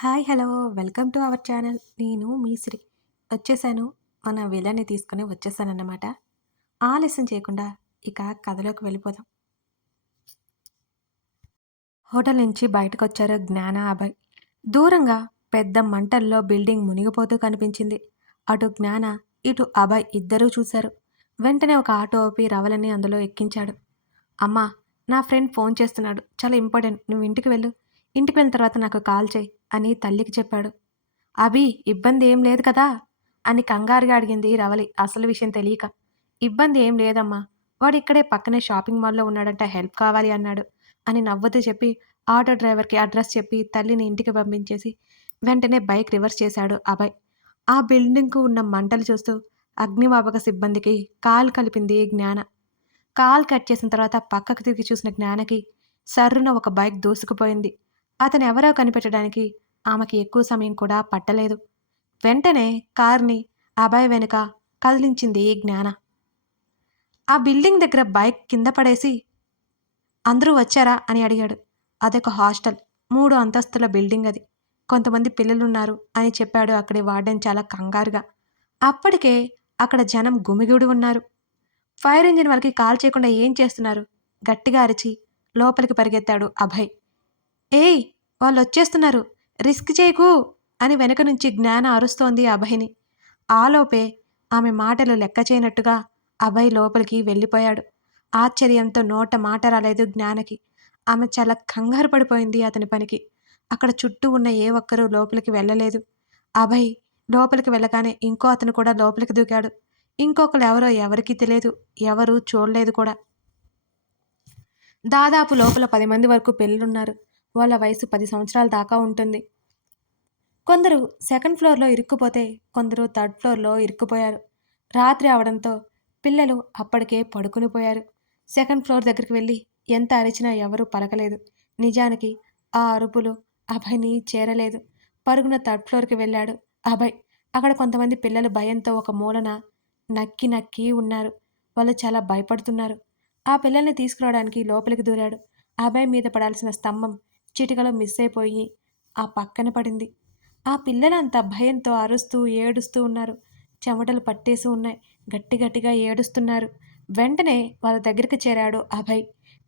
Hi hello. Welcome to our channel. నేను మీ శ్రీ వచ్చేసాను. మన విలన్ని తీసుకుని వచ్చేసానన్నమాట. ఆలస్యం చేయకుండా ఇక కథలోకి వెళ్ళిపోదాం. హోటల్ నుంచి బయటకు వచ్చారు జ్ఞాన అభయ్. దూరంగా పెద్ద మంటల్లో బిల్డింగ్ మునిగిపోతూ కనిపించింది. అటు జ్ఞాన ఇటు అభయ్ ఇద్దరూ చూశారు. వెంటనే ఒక ఆటో ఆపి రవలని అందులో ఎక్కించాడు. అమ్మా నా ఫ్రెండ్ ఫోన్ చేస్తున్నాడు. చాలా ఇంపార్టెంట్. నువ్వు ఇంటికి వెళ్ళు. ఇంటికి వెళ్ళిన తర్వాత నాకు కాల్ చేయి. అని తల్లికి చెప్పాడు. అభి ఇబ్బంది ఏం లేదు కదా? అని కంగారుగా అడిగింది రవలి. అసలు విషయం తెలియక. ఇబ్బంది ఏం లేదమ్మా. వాడు ఇక్కడే పక్కనే షాపింగ్ మాల్లో ఉన్నాడంట హెల్ప్ కావాలి అన్నాడు అని నవ్వుతూ చెప్పి ఆటో డ్రైవర్కి అడ్రస్ చెప్పి తల్లిని ఇంటికి పంపించేసి వెంటనే బైక్ రివర్స్ చేశాడు అభయ్. ఆ బిల్డింగ్కు ఉన్న మంటలు చూస్తూ అగ్నిమాపక సిబ్బందికి కాల్ కలిపింది జ్ఞాన. కాల్ కట్ చేసిన తర్వాత పక్కకు తిరిగి చూసిన జ్ఞానకి సర్రున ఒక బైక్ దూసుకుపోయింది. అతను ఎవరో కనిపెట్టడానికి ఆమెకి ఎక్కువ సమయం కూడా పట్టలేదు. వెంటనే కార్ని అభయ్ వెనుక కదిలించింది జ్ఞాన. ఆ బిల్డింగ్ దగ్గర బైక్ కింద పడేసి అందరూ వచ్చారా? అని అడిగాడు. అదొక హాస్టల్. మూడు అంతస్తుల బిల్డింగ్ అది. కొంతమంది పిల్లలున్నారు అని చెప్పాడు అక్కడి వార్డెన్ చాలా కంగారుగా. అప్పటికే అక్కడ జనం గుమిగుడి ఉన్నారు. ఫైర్ ఇంజిన్ వాళ్ళకి కాల్ చేయకుండా ఏం చేస్తున్నారు? గట్టిగా అరిచి లోపలికి పరిగెత్తాడు అభయ్. ఏయ్ వాళ్ళు వచ్చేస్తున్నారు రిస్క్ చేయకు అని వెనక నుంచి జ్ఞాన అరుస్తోంది అభయ్ని. ఆలోపే ఆమె మాటలు లెక్క చేయనట్టుగా అభయ్ లోపలికి వెళ్ళిపోయాడు. ఆశ్చర్యంతో నోట మాట రాలేదు జ్ఞానకి. ఆమె చాలా కంగారు పడిపోయింది అతని పనికి. అక్కడ చుట్టూ ఉన్న ఏ ఒక్కరూ లోపలికి వెళ్ళలేదు. అభయ్ లోపలికి వెళ్ళగానే ఇంకో అతను కూడా లోపలికి దూకాడు. ఇంకొకరు ఎవరో ఎవరికీ తెలియదు. ఎవరు చూడలేదు కూడా. దాదాపు లోపల పది మంది వరకు పెళ్ళున్నారు. వాళ్ళ వయసు పది సంవత్సరాల దాకా ఉంటుంది. కొందరు సెకండ్ ఫ్లోర్లో ఇరుక్కుపోతే కొందరు థర్డ్ ఫ్లోర్లో ఇరుక్కుపోయారు. రాత్రి అవడంతో పిల్లలు అప్పటికే పడుకునిపోయారు సెకండ్ ఫ్లోర్ దగ్గరికి వెళ్ళి ఎంత అరిచినా ఎవరూ పలకలేదు. నిజానికి ఆ అరుపులు అభయ్ని చేరలేదు. పరుగున థర్డ్ ఫ్లోర్కి వెళ్ళాడు అభయ్. అక్కడ కొంతమంది పిల్లలు భయంతో ఒక మూలన నక్కి నక్కి ఉన్నారు. వాళ్ళు చాలా భయపడుతున్నారు. ఆ పిల్లల్ని తీసుకురావడానికి లోపలికి దూరాడు. అభయ్ మీద పడాల్సిన స్తంభం చిటికలో మిస్ అయిపోయి ఆ పక్కన పడింది. ఆ పిల్లలంతా భయంతో అరుస్తూ ఏడుస్తూ ఉన్నారు. చెమటలు పట్టేసి ఉన్నాయి. గట్టి గట్టిగా ఏడుస్తున్నారు. వెంటనే వాళ్ళ దగ్గరికి చేరాడు అభయ్.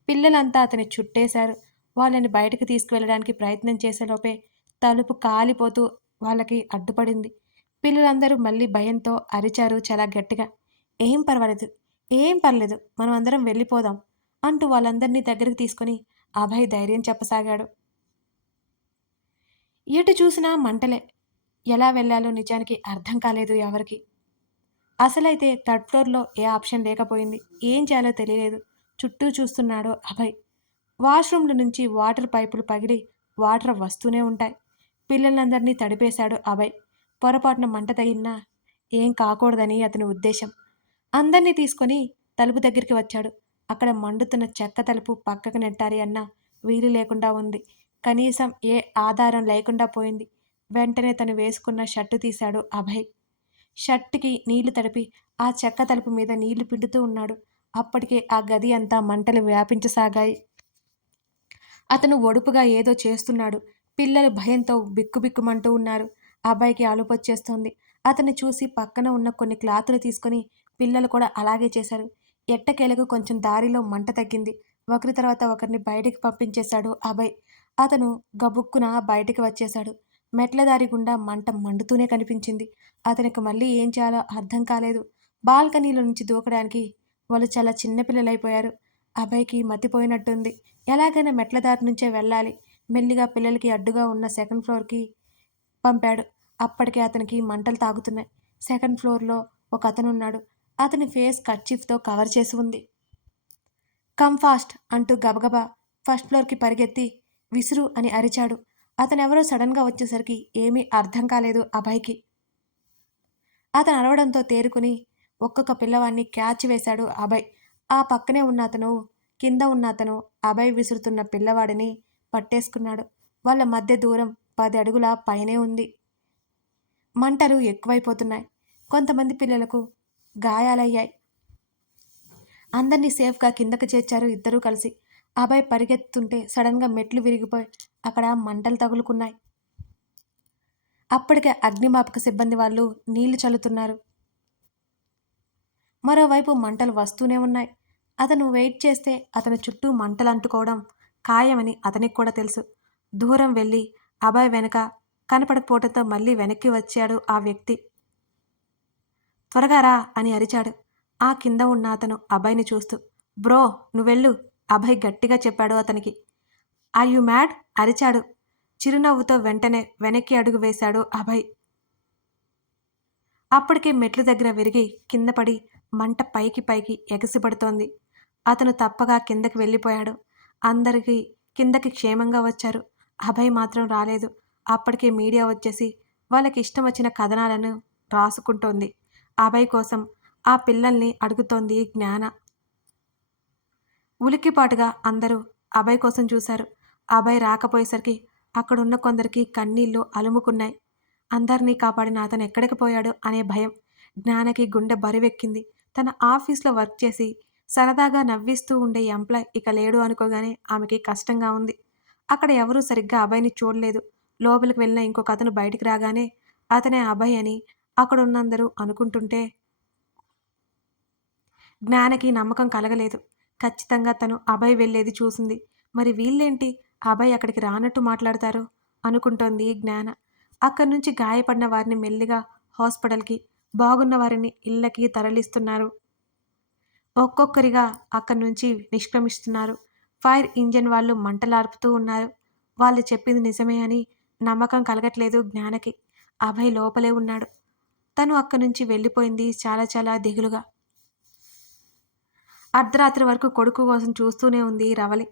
పిల్లలంతా అతని చుట్టేశారు. వాళ్ళని బయటకు తీసుకువెళ్ళడానికి ప్రయత్నం చేసేలోపే తలుపు కాలిపోతూ వాళ్ళకి అడ్డుపడింది. పిల్లలందరూ మళ్ళీ భయంతో అరిచారు చాలా గట్టిగా. ఏం పర్వాలేదు. ఏం పర్లేదు. మనం అందరం వెళ్ళిపోదాం అంటూ వాళ్ళందరినీ దగ్గరికి తీసుకొని అభయ్ ధైర్యం చెప్పసాగాడు. ఎటు చూసినా మంటలే. ఎలా వెళ్ళాలో నిజానికి అర్థం కాలేదు ఎవరికి. అసలైతే థర్డ్ ఫ్లోర్లో ఏ ఆప్షన్ లేకపోయింది. ఏం చేయాలో తెలియలేదు. చుట్టూ చూస్తున్నాడు అభయ్. వాష్రూమ్ల నుంచి వాటర్ పైపులు పగిలి వాటర్ వస్తూనే ఉంటాయి. పిల్లలందరినీ తడిపేశాడు అభయ్. పొరపాటున మంట తగిలినా ఏం కాకూడదని అతని ఉద్దేశం. అందరినీ తీసుకొని తలుపు దగ్గరికి వచ్చాడు. అక్కడ మండుతున్న చెక్క తలుపు పక్కకు నెట్టాలి అన్న వీలు లేకుండా ఉంది. కనీసం ఏ ఆధారం లేకుండా పోయింది. వెంటనే తను వేసుకున్న షర్టు తీశాడు అభయ్. షర్ట్కి నీళ్ళు తడిపి ఆ చెక్క తలుపు మీద నీళ్ళు పిండుతూ ఉన్నాడు. అప్పటికే ఆ గది అంతా మంటలు వ్యాపించసాగాయి. అతను ఒడుపుగా ఏదో చేస్తున్నాడు. పిల్లలు భయంతో బిక్కుబిక్కుమంటూ ఉన్నారు. అబ్బాయికి అలుపొచ్చేస్తోంది. అతన్ని చూసి పక్కన ఉన్న కొన్ని క్లాతులు తీసుకొని పిల్లలు కూడా అలాగే చేశారు. ఎట్టకేలకు కొంచెం దారిలో మంట తగ్గింది. ఒకరి తర్వాత ఒకరిని బయటికి పంపించేశాడు అభయ్. అతను గబుక్కున బయటికి వచ్చేశాడు. మెట్ల దారి గుండా మంట మండుతూనే కనిపించింది. అతనికి మళ్ళీ ఏం చేయాలో అర్థం కాలేదు. బాల్కనీల నుంచి దూకడానికి వాళ్ళు చాలా చిన్నపిల్లలైపోయారు అబ్బాయికి మతిపోయినట్టుంది. ఎలాగైనా మెట్ల దారి నుంచే వెళ్ళాలి. మెల్లిగా పిల్లలకి అడ్డుగా ఉన్న సెకండ్ ఫ్లోర్కి పంపాడు. అప్పటికే అతనికి మంటలు తాగుతున్నాయి. సెకండ్ ఫ్లోర్లో ఒక అతను ఉన్నాడు అతని ఫేస్ కర్చీఫ్తో కవర్ చేసి ఉంది. కమ్ ఫాస్ట్ అంటూ గబగబా ఫస్ట్ ఫ్లోర్కి పరిగెత్తి విసురు అని అరిచాడు. అతనెవరో సడన్గా వచ్చేసరికి ఏమీ అర్థం కాలేదు అభయ్కి అతను అరవడంతో తేరుకుని ఒక్కొక్క పిల్లవాడిని క్యాచ్ వేశాడు అభయ్ ఆ పక్కనే ఉన్న అతను కింద ఉన్న అతను అభయ్ విసురుతున్న పిల్లవాడిని పట్టేసుకున్నాడు. వాళ్ళ మధ్య దూరం పది అడుగుల పైనే ఉంది. మంటలు ఎక్కువైపోతున్నాయి. కొంతమంది పిల్లలకు గాయాలయ్యాయి. అందరినీ సేఫ్గా కిందకు చేర్చారు ఇద్దరూ కలిసి. అభయ్ పరిగెత్తుంటే సడన్గా మెట్లు విరిగిపోయి అక్కడ మంటలు తగులుకున్నాయి. అప్పటికే అగ్నిమాపక సిబ్బంది వాళ్ళు నీళ్ళు చల్లుతున్నారు. మరోవైపు మంటలు వస్తూనే ఉన్నాయి. అతను వెయిట్ చేస్తే అతని చుట్టూ మంటలు అంటుకోవడం ఖాయమని అతనికి కూడా తెలుసు. దూరం వెళ్ళి అభయ్ వెనక కనపడకపోవడంతో మళ్ళీ వెనక్కి వచ్చాడు ఆ వ్యక్తి. త్వరగా రా అని అరిచాడు. ఆ కింద ఉన్న అతను అభయ్ని చూస్తూ బ్రో నువ్వెళ్ళు. అభయ్ గట్టిగా చెప్పాడు అతనికి. ఆర్ యు మ్యాడ్ అరిచాడు. చిరునవ్వుతో వెంటనే వెనక్కి అడుగు వేశాడు అభయ్. అప్పటికే మెట్లు దగ్గర విరిగి కింద పడి మంట పైకి పైకి ఎగసిపడుతోంది. అతను తప్పగా కిందకి వెళ్ళిపోయాడు. అందరికీ కిందకి క్షేమంగా వచ్చారు. అభయ్ మాత్రం రాలేదు. అప్పటికే మీడియా వచ్చేసి వాళ్ళకి ఇష్టం వచ్చిన కథనాలను రాసుకుంటోంది. అభయ్ కోసం ఆ పిల్లల్ని అడుగుతోంది జ్ఞాన. ఉలిక్కిపాటుగా అందరూ అభయ్ కోసం చూశారు. అభయ్ రాకపోయేసరికి అక్కడున్న కొందరికి కన్నీళ్ళు అలుముకున్నాయి. అందరినీ కాపాడిన అతను ఎక్కడికి పోయాడు అనే భయం జ్ఞానకి గుండె బరువెక్కింది. తన ఆఫీస్లో వర్క్ చేసి సరదాగా నవ్విస్తూ ఉండే ఎంప్లాయ్ ఇక లేడు అనుకోగానే ఆమెకి కష్టంగా ఉంది. అక్కడ ఎవరూ సరిగ్గా అభయ్ని చూడలేదు. లోపలికి వెళ్ళిన ఇంకొక అతను బయటికి రాగానే అతనే అభయ్ అని అక్కడ ఉన్నందరూ అనుకుంటుంటే జ్ఞానకి నమ్మకం కలగలేదు. ఖచ్చితంగా తను అభయ్ వెళ్ళేది చూసింది. మరి వీళ్ళేంటి? అభయ్ అక్కడికి రానట్టు మాట్లాడతారు? అనుకుంటోంది జ్ఞాన. అక్కడి నుంచి గాయపడిన వారిని మెల్లిగా హాస్పిటల్కి బాగున్న వారిని ఇళ్ళకి తరలిస్తున్నారు. ఒక్కొక్కరిగా అక్కడి నుంచి నిష్క్రమిస్తున్నారు. ఫైర్ ఇంజన్ వాళ్ళు మంటలార్పుతూ ఉన్నారు. వాళ్ళు చెప్పింది నిజమే అని నమ్మకం కలగట్లేదు జ్ఞానకి. అభయ్ లోపలే ఉన్నాడు. తను అక్కడి నుంచి వెళ్ళిపోయింది చాలా చాలా దిగులుగా. అర్ధరాత్రి వరకు కొడుకు కోసం చూస్తూనే ఉంది రవలి.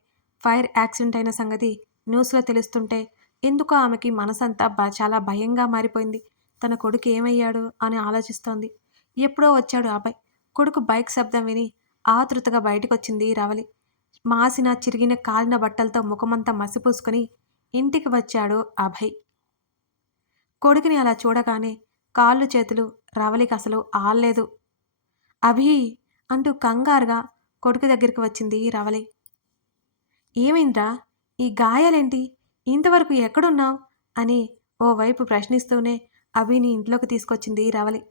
ఫైర్ యాక్సిడెంట్ అయిన సంగతి న్యూస్లో తెలుస్తుంటే ఎందుకో ఆమెకి మనసంతా చాలా భయంగా మారిపోయింది. తన కొడుకు ఏమయ్యాడు అని ఆలోచిస్తోంది. ఎప్పుడో వచ్చాడు అబ్బాయి. కొడుకు బైక్ శబ్దం విని ఆతృతగా బయటకొచ్చింది రవలి. మాసిన చిరిగిన కాలిన బట్టలతో ముఖమంతా మసిపూసుకొని ఇంటికి వచ్చాడు అభయ్. కొడుకుని అలా చూడగానే కాళ్ళు చేతులు రవలికి అసలు ఆల్లేదు. అభి అంటూ కంగారుగా కొడుకు దగ్గరికి వచ్చింది రవలి. ఏమైందిరా? ఈ గాయాలేంటి? ఇంతవరకు ఎక్కడున్నావు? అని ఓవైపు ప్రశ్నిస్తూనే అభిని ఇంట్లోకి తీసుకొచ్చింది రవలి.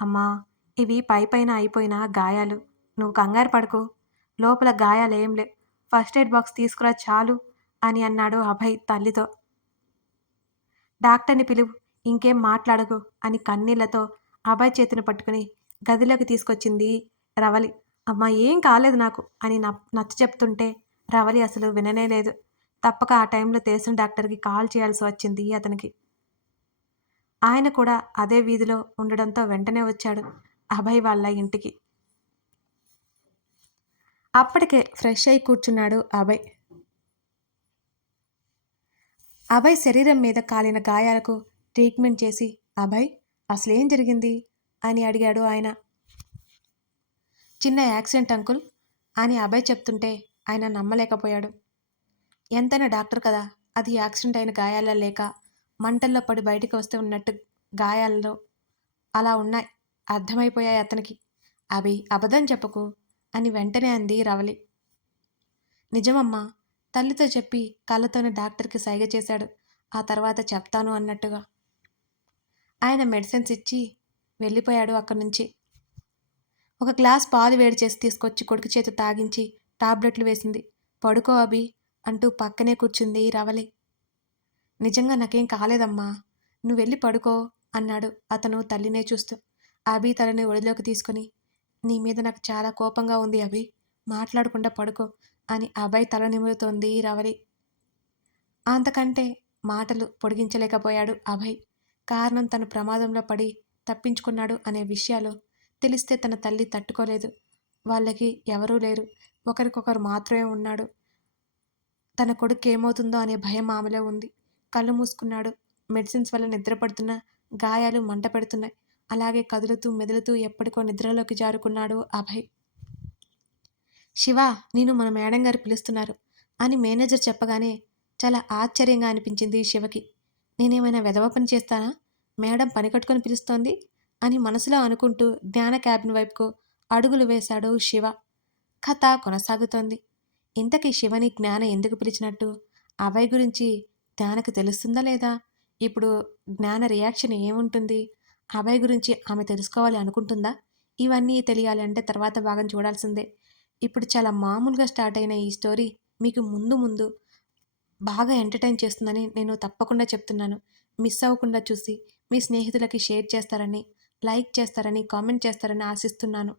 అమ్మా ఇవి పై పైన అయిపోయిన గాయాలు. నువ్వు కంగారు పడుకో. లోపల గాయాలేం లే ఫస్ట్ ఎయిడ్ బాక్స్ తీసుకురా చాలు అని అన్నాడు అభయ్ తల్లితో. డాక్టర్ని పిలువు ఇంకేం మాట్లాడకు అని కన్నీళ్ళతో అభయ్ చేతిని పట్టుకుని గదిలోకి తీసుకొచ్చింది రవలి అమ్మ ఏం కాలేదు నాకు అని నచ్చ చెప్తుంటే రవలి అసలు విననే లేదు. తప్పక ఆ టైంలో తెలిసిన డాక్టర్కి కాల్ చేయాల్సి వచ్చింది అతనికి. ఆయన కూడా అదే వీధిలో ఉండడంతో వెంటనే వచ్చాడు అభయ్ వాళ్ళ ఇంటికి. అప్పటికే ఫ్రెష్ అయి కూర్చున్నాడు అభయ్. అభయ్ శరీరం మీద కాలిన గాయాలకు ట్రీట్మెంట్ చేసి అభయ్ అసలేం జరిగింది? అని అడిగాడు ఆయన. చిన్న యాక్సిడెంట్ అంకుల్ అని అభయ్ చెప్తుంటే ఆయన నమ్మలేకపోయాడు. ఎంతైనా డాక్టర్ కదా అది యాక్సిడెంట్ అయిన గాయాల లేక మంటల్లో పడి బయటికి వస్తే ఉన్నట్టు గాయాల్లో అలా ఉన్నాయి అర్థమైపోయాయి అతనికి. అవి అబద్ధం చెప్పకు అని వెంటనే అంది రవలి. నిజమమ్మా తల్లితో చెప్పి కళ్ళతోనే డాక్టర్కి సైగ చేశాడు ఆ తర్వాత చెప్తాను అన్నట్టుగా. ఆయన మెడిసిన్స్ ఇచ్చి వెళ్ళిపోయాడు అక్కడి నుంచి. ఒక గ్లాస్ పాలు వేడి చేసి తీసుకొచ్చి కొడుకు చేతి తాగించి టాబ్లెట్లు వేసింది. పడుకో అభి అంటూ పక్కనే కూర్చుంది రవలి. నిజంగా నాకేం కాలేదమ్మా. నువ్వు వెళ్ళి పడుకో అన్నాడు అతను తల్లినే చూస్తూ. అభి తలని ఒడిలోకి తీసుకుని నీ మీద నాకు చాలా కోపంగా ఉంది అభి. మాట్లాడకుండా పడుకో అని అభయ్ తల నిమురుతోంది రవలి. అంతకంటే మాటలు పొడిగించలేకపోయాడు అభయ్. కారణం తను ప్రమాదంలో పడి తప్పించుకున్నాడు అనే విషయాలు తెలిస్తే తన తల్లి తట్టుకోలేదు. వాళ్ళకి ఎవరూ లేరు. ఒకరికొకరు మాత్రమే ఉన్నాడు. తన కొడుకు ఏమవుతుందో అనే భయం ఆమెలో ఉంది. కళ్ళు మూసుకున్నాడు. మెడిసిన్స్ వల్ల నిద్రపడుతున్న గాయాలు మంట పెడుతున్నాయి. అలాగే కదులుతూ మెదులుతూ ఎప్పటికో నిద్రలోకి జారుకున్నాడు అభయ్. శివ నేను మన మేడం గారు పిలుస్తున్నారు అని మేనేజర్ చెప్పగానే చాలా ఆశ్చర్యంగా అనిపించింది శివకి. నేనేమైనా వెధవ పని చేస్తానా? మేడం పని కట్టుకొని పిలుస్తోంది. అని మనసులో అనుకుంటూ జ్ఞాన క్యాబిన్ వైపుకు అడుగులు వేశాడు శివ. కథ కొనసాగుతోంది. ఇంతకీ శివని జ్ఞాన ఎందుకు పిలిచినట్టు? అభయ్ గురించి జ్ఞానకు తెలుస్తుందా లేదా? ఇప్పుడు జ్ఞాన రియాక్షన్ ఏముంటుంది? అభయ్ గురించి ఆమె తెలుసుకోవాలి అనుకుంటుందా? ఇవన్నీ తెలియాలి అంటే తర్వాత భాగం చూడాల్సిందే. ఇప్పుడు చాలా మామూలుగా స్టార్ట్ అయిన ఈ స్టోరీ మీకు ముందు ముందు బాగా ఎంటర్టైన్ చేస్తుందని నేను తప్పకుండా చెప్తున్నాను. మిస్ అవ్వకుండా చూసి మీ స్నేహితులకి షేర్ చేస్తారని లైక్ చేస్తారని కామెంట్ చేస్తారని ఆశిస్తున్నాను.